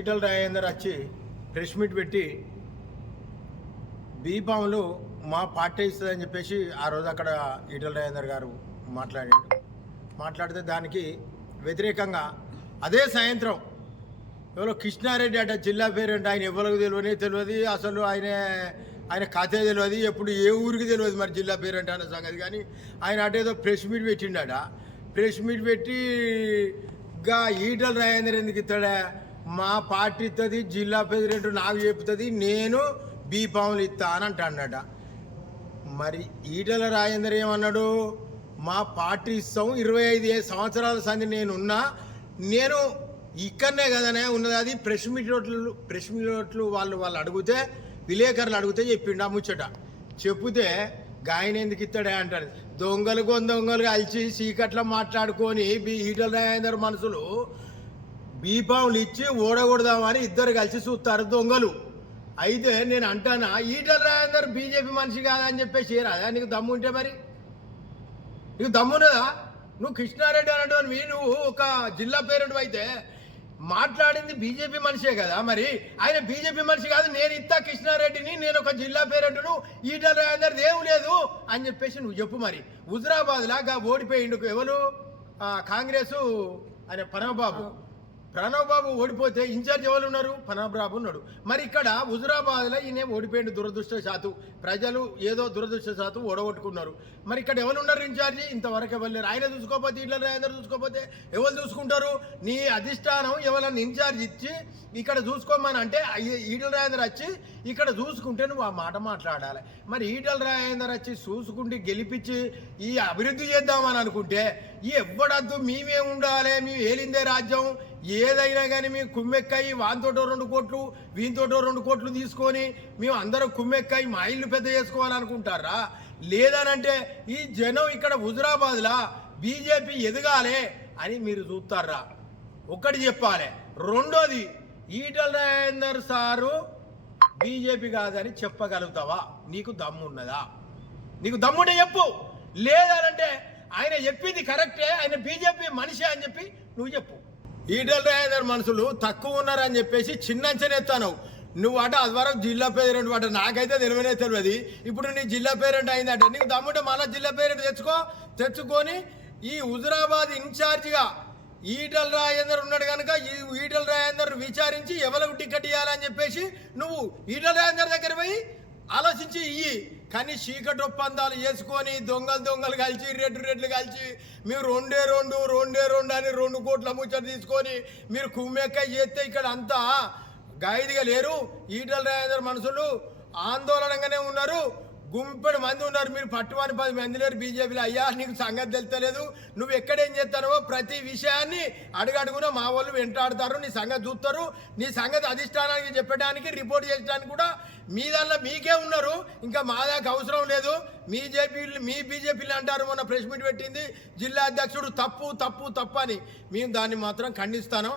ఈటల రాజేందర్ వచ్చి press meet పెట్టి బీఫామ్లు మా పార్టీ ఇస్తుందని చెప్పేసి ఆ రోజు అక్కడ ఈటల రాజేందర్ గారు మాట్లాడితే దానికి వ్యతిరేకంగా అదే సాయంత్రం ఎవరో కృష్ణారెడ్డి అట జిల్లా పేరెంట్ ఆయన ఎవరికి తెలియదు అసలు ఆయన కథే తెలియదు ఎప్పుడు ఏ ఊరికి తెలియదు మరి జిల్లా పేరెంట్ అనే సంగతి. కానీ ఆయన అటేదో ప్రెస్ మీట్ పెట్టిండట. ప్రెస్ మీట్ పెట్టి గా ఈటల రాజేందర్ ఎందుకు ఇస్తాడా, మా పార్టీ ఇస్తుంది, జిల్లా ప్రెసిడెంట్ నాకు చెప్తుంది, నేను బీఫామ్లు ఇస్తా అని అంటాడట. మరి ఈటల రాజేందర్ ఏమన్నాడు, మా పార్టీ ఇస్తాం, 25 సంవత్సరాల సంది నేను ఇక్కడనే కదనే ఉన్నది. అది ప్రెస్ మీట్లు వాళ్ళు అడిగితే, విలేకరులు అడిగితే చెప్పిండు ఆ ముచ్చట. చెప్తే గాయన ఎందుకు ఇస్తాడే అంటాడు. దొంగలు కలిసి చీకట్లో మాట్లాడుకొని ఈటల రాజేందర్ మనుషులు బీఫామ్లు ఇచ్చి ఓడగొడదామని ఇద్దరు కలిసి చూస్తారు దొంగలు. అయితే నేను అంటానా, ఈటల రాజేందర్ బీజేపీ మనిషి కాదని చెప్పేసి రాదా నీకు దమ్ము ఉంటే? మరి నీకు దమ్మున్నదా? నువ్వు కృష్ణారెడ్డి అనేటువంటి నువ్వు ఒక జిల్లా పేరెంట్ అయితే మాట్లాడింది బీజేపీ మనిషే కదా. మరి ఆయన బీజేపీ మనిషి కాదు, నేను ఇస్తా కృష్ణారెడ్డిని, నేను ఒక జిల్లా పేరెంట్ను, ఈటల రాజేందర్ దేవు లేదు అని చెప్పేసి నువ్వు చెప్పు. మరి హుజరాబాద్ లాగా ఓడిపోయిండు ఎవరు, కాంగ్రెస్ ఆయన ప్రణవ్ బాబు ఓడిపోతే ఇన్ఛార్జ్ ఎవరు ఉన్నారు, ప్రణవ్ బాబు ఉన్నాడు. మరి ఇక్కడ హుజురాబాద్లో ఈయన ఓడిపోయిండు దురదృష్టశాత్తు, ప్రజలు ఏదో దురదృష్టశాత్తు ఓడగొట్టుకున్నారు. మరి ఇక్కడ ఎవరు ఉన్నారు ఇన్ఛార్జి? ఇంతవరకు ఎవరు లేరు. ఆయన చూసుకోకపోతే, ఈటల రాజేందర్ చూసుకోకపోతే ఎవరు చూసుకుంటారు? నీ అధిష్టానం ఎవరన్నా ఇన్ఛార్జ్ ఇచ్చి ఇక్కడ చూసుకోమని అంటే ఈటల రాజేందర్ వచ్చి ఇక్కడ చూసుకుంటే నువ్వు ఆ మాట మాట్లాడాలి. మరి ఈటల రాజేందర్ వచ్చి చూసుకుంటే గెలిపించి ఈ అభివృద్ధి చేద్దామని అనుకుంటే ఎవ్వడద్దు, మేమే ఉండాలి, మేము ఏలిందే రాజ్యం, ఏదైనా కానీ మేము కుమ్మెక్కాయి వానితోటో 2 కోట్లు వీనితోటో 2 కోట్లు తీసుకొని మేము అందరం కుమ్మెక్కాయి మా ఇల్లు పెద్ద చేసుకోవాలనుకుంటారా? లేదనంటే ఈ జనం ఇక్కడ హుజురాబాద్లా బీజేపీ ఎదగాలి అని మీరు చూస్తారా? ఒకటి చెప్పాలి. రెండోది, ఈటల రాజేందర్ సారు బీజేపీ కాదని చెప్పగలుగుతావా? నీకు దమ్మున్నదా? నీకు దమ్ముంటే చెప్పు. లేదనంటే ఆయన చెప్పింది కరెక్టే, ఆయన బీజేపీ మనిషి అని చెప్పి నువ్వు చెప్పు. ఈటల రాజేందర్ మనుషులు తక్కువ ఉన్నారని చెప్పేసి చిన్నంచనేస్తాను. నువ్వు అట అది వరకు జిల్లా పేరెంట్ అట, నాకైతే తెలియదు. ఇప్పుడు నీ జిల్లా పేరెంట్ అయిందంటే నీకు దమ్ముంటే మళ్ళీ జిల్లా పేరెంట్ తెచ్చుకొని ఈ హుజురాబాద్ ఇన్ఛార్జిగా ఈటల రాజేందర్ ఉన్నాడు కనుక ఈ ఈటల రాజేందర్ విచారించి ఎవరికి టికెట్ ఇవ్వాలని చెప్పేసి నువ్వు ఈటల రాజేందర్ దగ్గర పోయి ఆలోచించి ఇయ్యి. కానీ చీకటి ఒప్పందాలు చేసుకొని దొంగలు కలిసి రెడ్లు కలిసి మీరు 2 అని 2 కోట్ల ముచ్చట తీసుకొని మీరు కుమ్మెక్క చేస్తే ఇక్కడ అంతా గాయదిగా లేరు. ఈటల రాజేందర్ మనుషులు ఆందోళనగానే ఉన్నారు, గుంపెడు మంది ఉన్నారు. మీరు పట్టుమని 10 మంది లేరు బీజేపీలో. అయ్యా నీకు సంగతి తెలుస్తలేదు, నువ్వు ఎక్కడేం చేస్తానో ప్రతి విషయాన్ని అడుగడుగునా మా వాళ్ళు వెంటాడుతారు, నీ సంగతి చూస్తారు. నీ సంగతి అధిష్టానానికి చెప్పడానికి, రిపోర్ట్ చేయడానికి కూడా మీ దానిలో మీకే ఉన్నారు. ఇంకా మా దాకా అవసరం లేదు. మీ బీజేపీలు అంటారు, మొన్న ప్రెస్ మీట్ పెట్టింది జిల్లా అధ్యక్షుడు తప్పు అని. మేము దాన్ని మాత్రం ఖండిస్తాను.